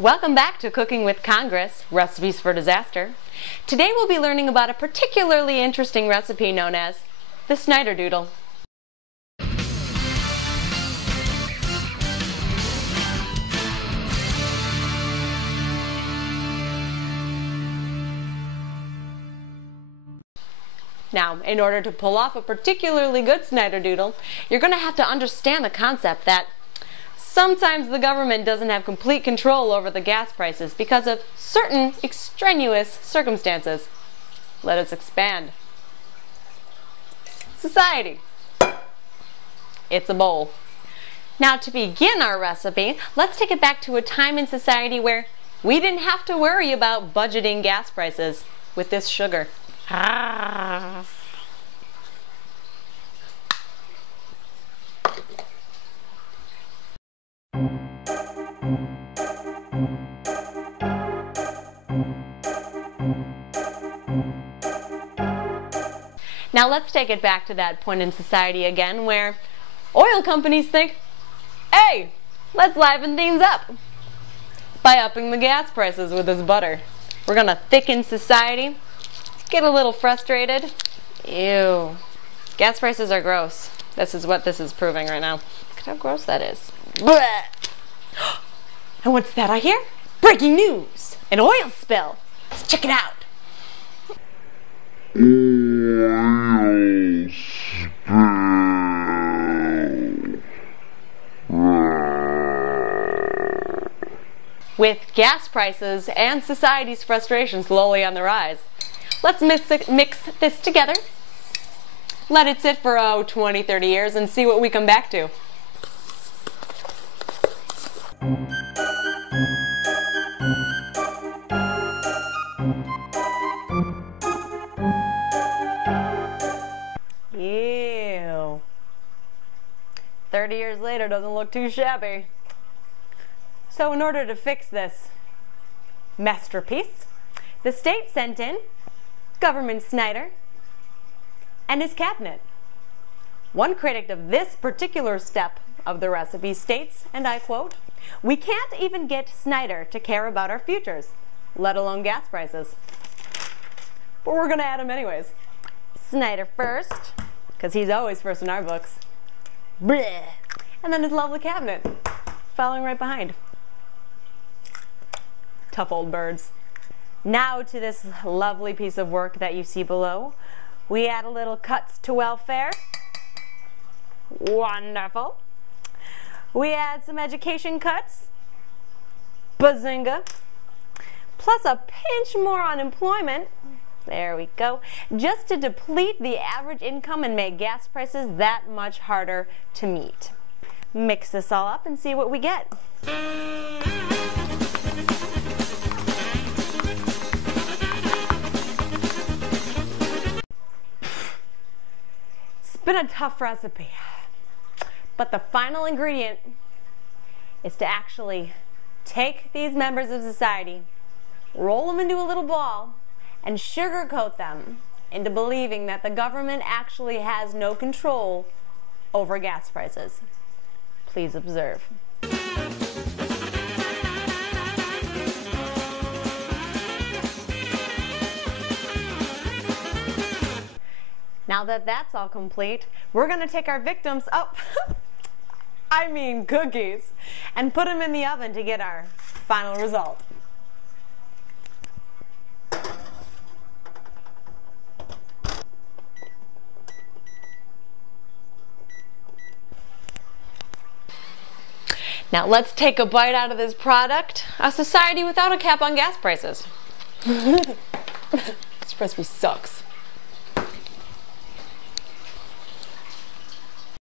Welcome back to Cooking with Congress, Recipes for Disaster. Today we'll be learning about a particularly interesting recipe known as the Snyderdoodle. Now, in order to pull off a particularly good Snyderdoodle, you're going to have to understand the concept that sometimes the government doesn't have complete control over the gas prices because of certain extraneous circumstances. Let us expand. Society. It's a bowl. Now, to begin our recipe, let's take it back to a time in society where we didn't have to worry about budgeting gas prices with this sugar. Now let's take it back to that point in society again where oil companies think, hey, let's liven things up by upping the gas prices with this butter. We're gonna thicken society, get a little frustrated. Ew. Gas prices are gross. This is what this is proving right now. Look at how gross that is. Blech. And what's that I hear? Breaking news! An oil spill! Let's check it out. With gas prices and society's frustration slowly on the rise, let's mix this together, let it sit for 20, 30 years and see what we come back to. Ew. 30 years later doesn't look too shabby. So in order to fix this masterpiece, the state sent in Government Snyder and his cabinet. One critic of this particular step of the recipe states, and I quote, "We can't even get Snyder to care about our futures, let alone gas prices. But we're gonna add him anyways. Snyder first, because he's always first in our books. Bleh. And then his lovely cabinet, following right behind. Tough old birds. Now to this lovely piece of work that you see below. We add a little cuts to welfare. Wonderful. We add some education cuts. Bazinga. Plus a pinch more unemployment. There we go. Just to deplete the average income and make gas prices that much harder to meet. Mix this all up and see what we get. It's been a tough recipe, but the final ingredient is to actually take these members of society, roll them into a little ball, and sugarcoat them into believing that the government actually has no control over gas prices. Please observe. Now that that's all complete, we're going to take our victims up, I mean cookies, and put them in the oven to get our final result. Now let's take a bite out of this product, a society without a cap on gas prices. This recipe sucks.